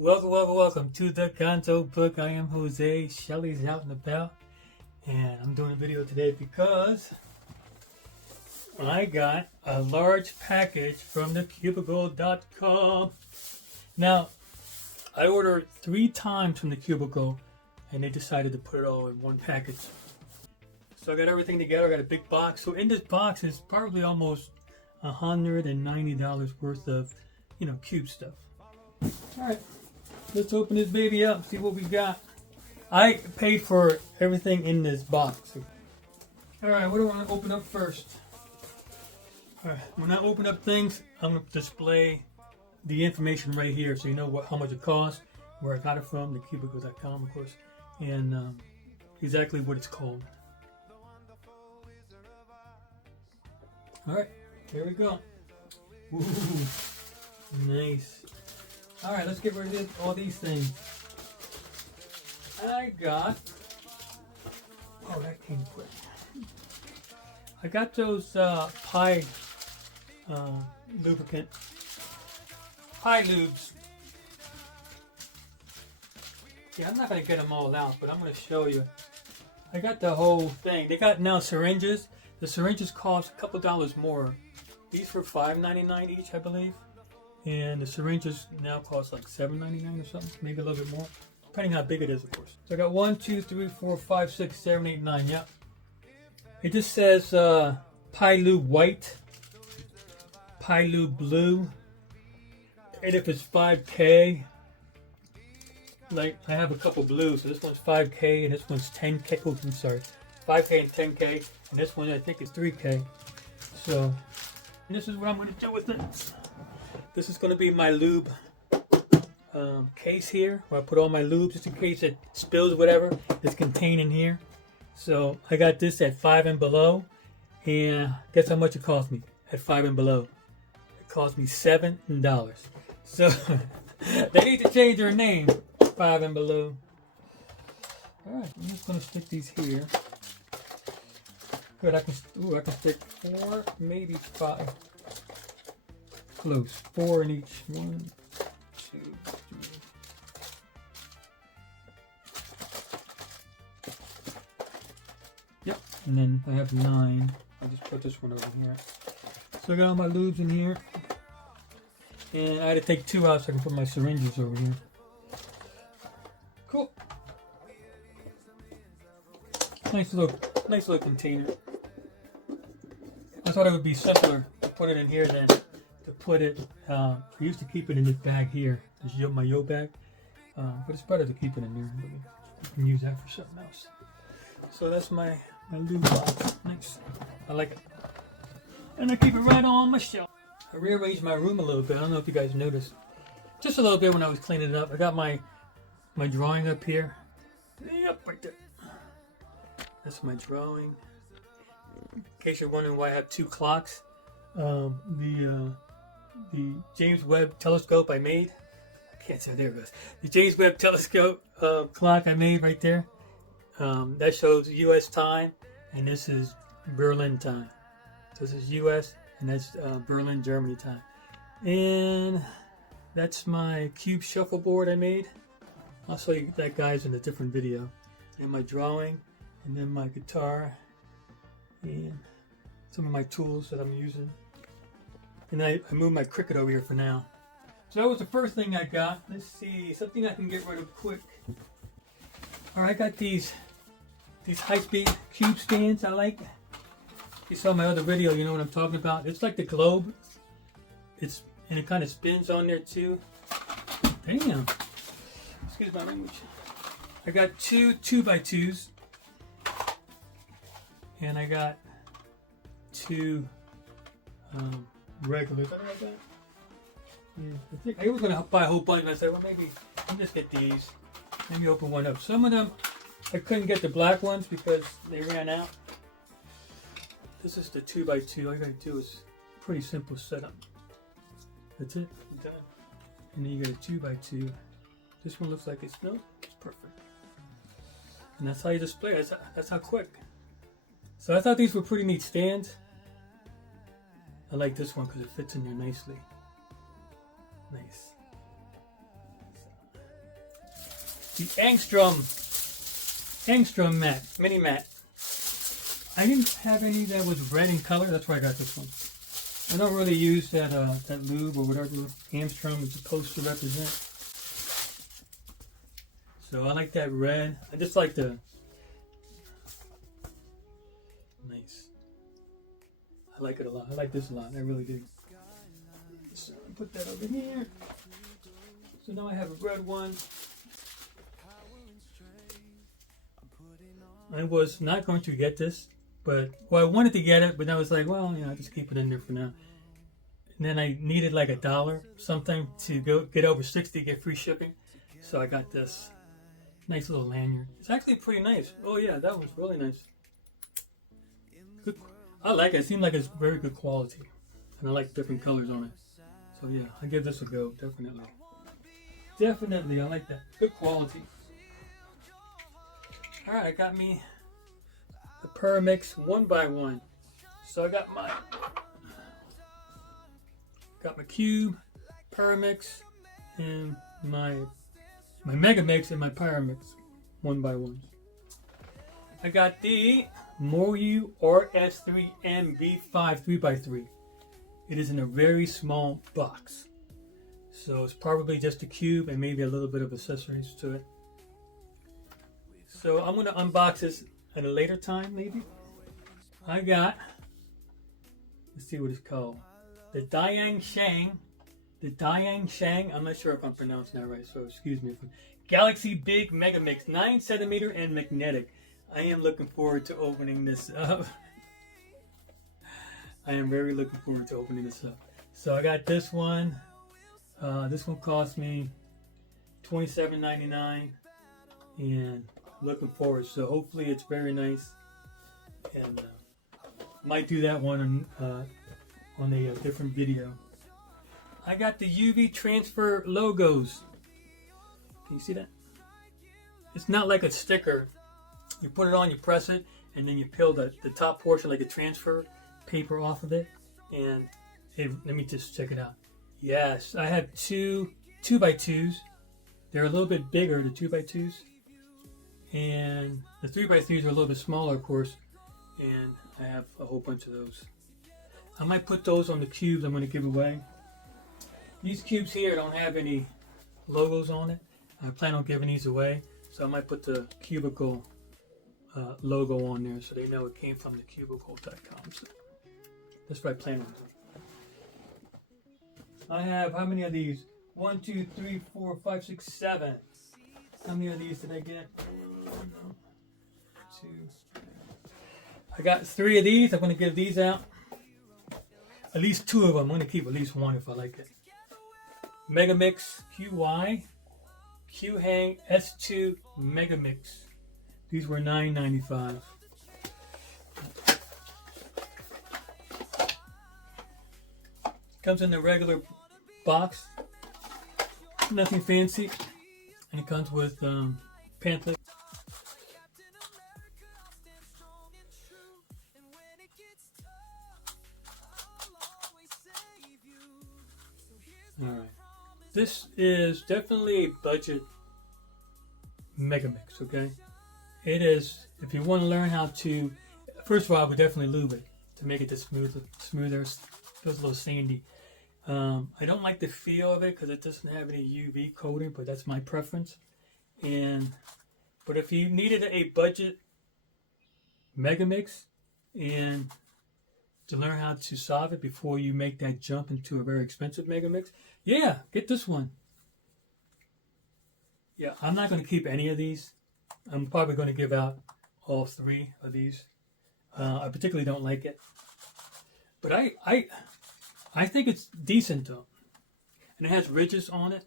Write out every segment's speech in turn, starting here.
Welcome to the Gonzo Book. I am Jose. Shelly's out and about, and I'm doing a video today because I got a large package from thecubicle.com. Now, I ordered 3 times from the Cubicle, and they decided to put it all in one package. So I got everything together. I got a big box. So in this box is probably almost $190 worth of, cube stuff. All right. Let's open this baby up, see what we got. I paid for everything in this box. Alright, what do I want to open up first? Alright, when I open up things, I'm going to display the information right here so you know how much it costs, where I got it from, thecubicle.com of course, and exactly what it's called. Alright, here we go. Ooh, nice. Alright, let's get rid of all these things. I got... Oh, that came quick. I got those Pi lubricant. Pi lubes. Yeah, I'm not going to get them all out, but I'm going to show you. I got the whole thing. They got now syringes. The syringes cost a couple dollars more. These were $5.99 each, I believe. And the syringes now cost like $7.99 or something, maybe a little bit more, depending how big it is, of course. So I got 1, 2, 3, 4, 5, 6, 7, 8, 9. Yep. It just says Pi Lube white, Pi Lube blue, and if it's 5K, like I have a couple blues, so this one's 5K and this one's 10K. Oh, I'm sorry, 5K and 10K, and this one I think is 3K. So, and this is what I'm going to do with it. This is going to be my lube case here, where I put all my lubes, just in case it spills whatever. It's contained in here. So I got this at 5 and below, and guess how much it cost me at 5 and below? It cost me $7. So they need to change their name, 5 and below. All right, I'm just going to stick these here. Good, I can stick 4, maybe 5. Close. 4 in each. 1, 2, 3. Yep. And then I have 9. I'll just put this one over here. So I got all my lubes in here. And I had to take 2 out so I can put my syringes over here. Cool. Nice little container. I thought it would be simpler to put it in here than to put it, I used to keep it in this bag here, this my yo bag, but it's better to keep it in there. You can use that for something else. So that's my lube box. Nice. I like it. And I keep it right on my shelf. I rearranged my room a little bit. I don't know if you guys noticed. Just a little bit when I was cleaning it up. I got my drawing up here. Yep, right there. That's my drawing. In case you're wondering why I have 2 clocks. The James Webb telescope I made. I can't say, there it goes. The James Webb telescope clock I made right there. That shows US time, and this is Berlin time. So this is US, and that's Berlin, Germany time. And that's my cube shuffleboard I made. I'll show you that, guys, in a different video. And my drawing, and then my guitar, and some of my tools that I'm using. And I moved my Cricut over here for now. So that was the first thing I got. Let's see, something I can get rid of quick. Alright, I got these high-speed cube stands I like. If you saw my other video, you know what I'm talking about. It's like the globe. And it kind of spins on there too. Damn. Excuse my language. I got 2 2x2s. And I got 2 regulars. I don't like that. Yeah, I was going to buy a whole bunch, and I said, well, maybe I'll just get these. Maybe open one up. Some of them, I couldn't get the black ones because they ran out. This is the 2x2. All you got to do is pretty simple setup. That's it. I'm done. And then you got a 2x2. This one looks like it's perfect. And that's how you display it. That's how quick. So I thought these were pretty neat stands. I like this one because it fits in there nicely. Nice. the Angstrom Mini Mat. I didn't have any that was red in color. That's why I got this one. I don't really use that that lube or whatever Angstrom is supposed to represent. So I like that red. I just like the nice. I like it a lot. I like this a lot. I really do. So I put that over here. So now I have a red one. I was not going to get this, but well, I wanted to get it, but I was like, well, you know, I'll just keep it in there for now. And then I needed like $1 something to go get over 60, get free shipping. So I got this nice little lanyard. It's actually pretty nice. Oh yeah, that was really nice. Good. I like it. It seemed like it's very good quality, and I like different colors on it. So yeah, I give this a go. Definitely. Definitely, I like that. Good quality. Alright, I got me the Pyraminx 1x1. So I got my cube, Pyraminx, and my Megaminx and my Pyraminx 1x1s. I got the Moyu RS3 MV5 3x3. It is in a very small box. So it's probably just a cube and maybe a little bit of accessories to it. So I'm going to unbox this at a later time, maybe. I got, let's see what it's called. The DianSheng, I'm not sure if I'm pronouncing that right, so excuse me. Galaxy Big Megaminx, 9cm and magnetic. I am looking forward to opening this up. I am very looking forward to opening this up. So I got this one. This one cost me $27.99, and looking forward. So hopefully it's very nice, and might do that one on a different video. I got the UV transfer logos. Can you see that? It's not like a sticker. You put it on, you press it, and then you peel the top portion like a transfer paper off of it. And let me just check it out. Yes, I have two 2x2s. They're a little bit bigger, the 2x2s. And the 3x3s are a little bit smaller, of course. And I have a whole bunch of those. I might put those on the cubes I'm going to give away. These cubes here don't have any logos on it. I plan on giving these away. So I might put the cubicle logo on there so they know it came from thecubicle.com. So that's what I plan on doing. I have, how many of these? 1, 2, 3, 4, 5, 6, 7. How many of these did I get? 1, 2. I got 3 of these. I'm going to give these out. At least 2 of them. I'm going to keep at least 1 if I like it. Megaminx Qiyi Qihang S2 Megaminx. These were $9.95. Comes in the regular box, nothing fancy, and it comes with pamphlet. All right, this is definitely a budget Megaminx. Okay, it is. If you want to learn how to, first of all, I would definitely lube it to make it this smoother. Feels a little sandy. I don't like the feel of it because it doesn't have any UV coating, but that's my preference. But if you needed a budget Megaminx and to learn how to solve it before you make that jump into a very expensive Megaminx, yeah, get this one. Yeah, I'm not going to keep any of these. I'm probably going to give out all 3 of these. I particularly don't like it, but I think it's decent though, and it has ridges on it.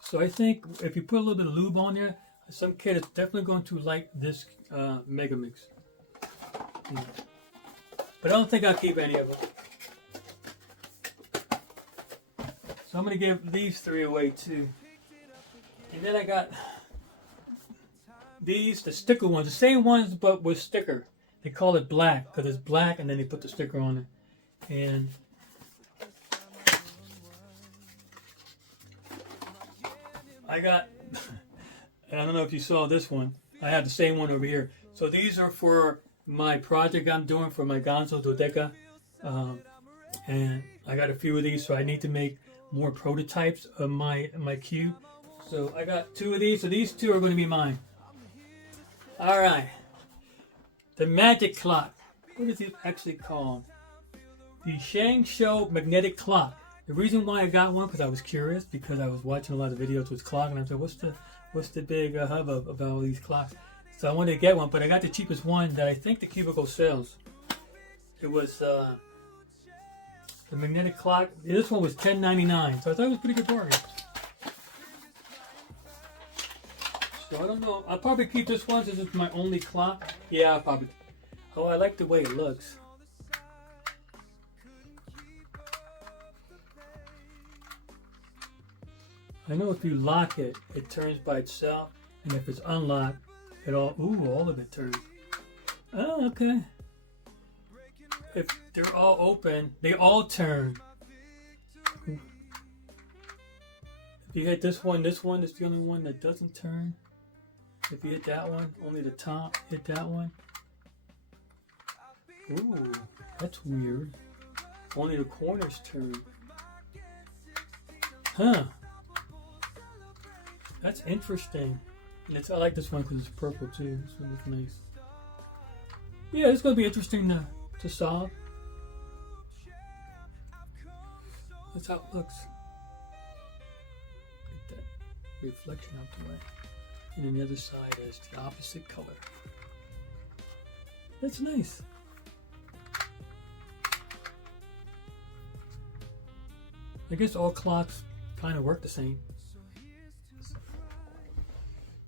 So I think if you put a little bit of lube on there, some kid is definitely going to like this Megaminx. Yeah. But I don't think I'll keep any of them. So I'm going to give these 3 away too. And then I got these, the sticker ones, the same ones but with sticker. They call it black because it's black, and then they put the sticker on it. And I got I don't know if you saw this one. I have the same one over here. So these are for my project I'm doing for my Gonzo Dodeca. And I got a few of these, so I need to make more prototypes of my cube. So I got 2 of these, so these 2 are going to be mine. Alright. The Magic Clock. What is it actually called? The DianSheng Magnetic Clock. The reason why I got one, because I was curious, because I was watching a lot of videos with clock, and I said, what's the big hubbub about all these clocks? So I wanted to get one, but I got the cheapest one that I think the Cubicle sells. It was the magnetic clock. This one was $10.99, so I thought it was a pretty good bargain. So I don't know. I'll probably keep this one since it's my only clock. Yeah, I'll probably. Oh, I like the way it looks. I know if you lock it, it turns by itself, and if it's unlocked, it all of it turns. Oh, okay. If they're all open, they all turn. If you hit this one is the only one that doesn't turn. If you hit that one, only the top, hit that one. Ooh, that's weird. Only the corners turn. Huh. That's interesting. And I like this one because it's purple too. This one looks nice. Yeah, it's going to be interesting to solve. That's how it looks. Get that reflection out the way. And then the other side is the opposite color. That's nice. I guess all clocks kind of work the same.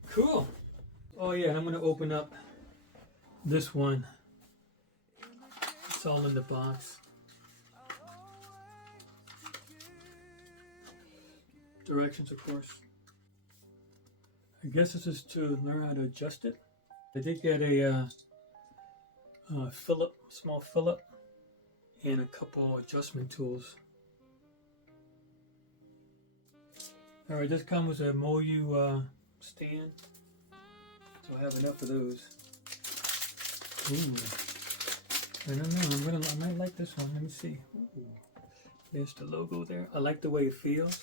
Cool. Oh yeah, and I'm going to open up this one. It's all in the box. Directions, of course. I guess this is to learn how to adjust it. I did get a small Phillip, and a couple adjustment tools. Alright, this comes with a Moyu stand, so I have enough of those. Ooh, I don't know. I might like this one. Let me see. Ooh, there's the logo there. I like the way it feels.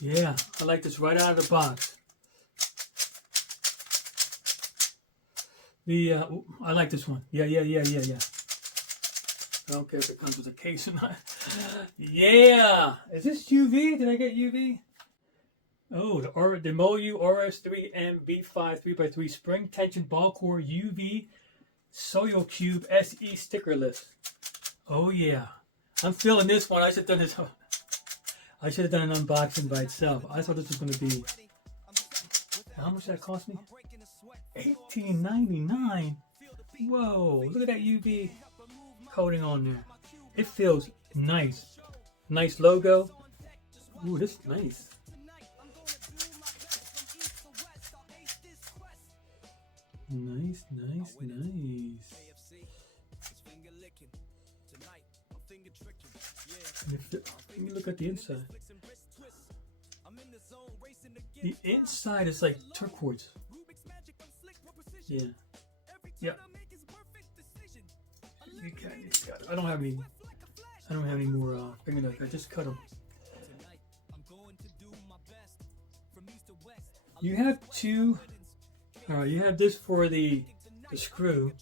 Yeah, I like this right out of the box. I like this one. Yeah. I don't care if it comes with a case or not. Yeah! Is this UV? Did I get UV? Oh, the Moyu RS3 MV5 3x3 Spring Tension Ball Core UV Soil Cube SE Sticker Lift. Oh yeah. I'm feeling this one. I should have done an unboxing by itself. I thought this was going to be... How much did that cost me? $18.99. Whoa, look at that UV coating on there. It feels nice. Nice logo. Ooh, this is nice. Nice. Let me look at the inside. The inside is like turquoise. Yeah. I don't have any more fingernails. I just cut them. You have two. Alright, you have this for the screw,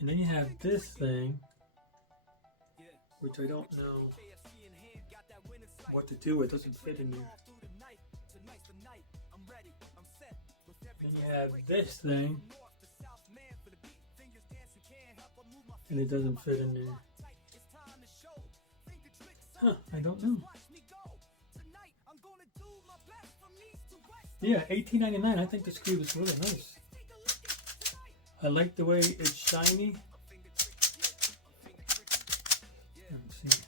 and then you have this thing, which I don't know what to do. It doesn't fit in there. Then you have this thing, and it doesn't fit in there. Huh, I don't know. Yeah, $18.99. I think the screw is really nice. I like the way it's shiny. Let me see.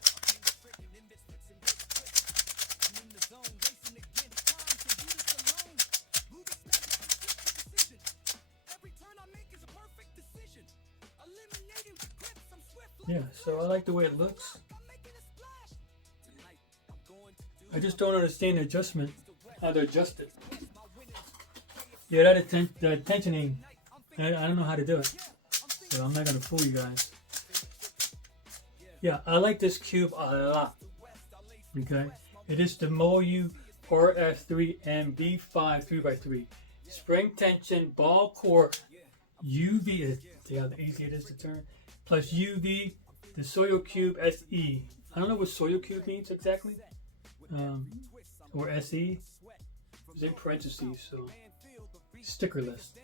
Yeah, so I like the way it looks. I just don't understand the adjustment, how to adjust it. Yeah, that tensioning, I don't know how to do it. So I'm not going to fool you guys. Yeah, I like this cube a lot. Okay, it is the Moyu RS3 MV5 3x3. Spring tension, ball core, UV, see how easy it is to turn, plus UV, the Soyo Cube SE. I don't know what Soyo Cube means exactly, or SE. It's in parentheses, so sticker list.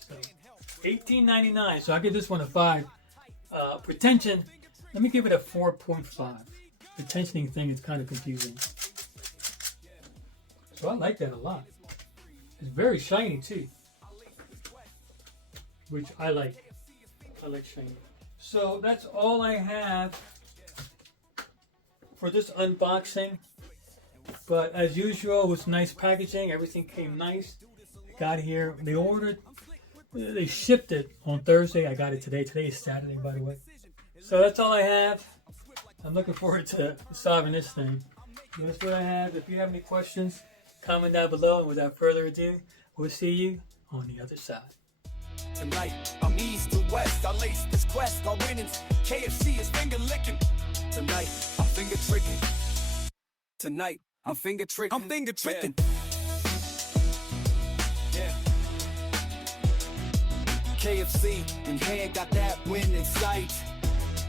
So $18.99. So I give this one a 5. For tension, let me give it a 4.5. The tensioning thing is kind of confusing. So I like that a lot. It's very shiny too, which I like. I like shiny. So that's all I have for this unboxing. But as usual, it was nice packaging. Everything came nice. I got here. They shipped it on Thursday. I got it today. Today is Saturday, by the way. So that's all I have. I'm looking forward to solving this thing. That's what I have. If you have any questions, comment down below. And without further ado, we'll see you on the other side. Tonight, I'm east to west. I lace this quest. Our winnings. KFC is finger licking. Tonight, I'm finger tricking. Tonight, I'm finger tricking. I'm finger tricking. Yeah. KFC in hand, got that win in sight.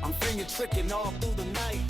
I'm finger tricking all through the night.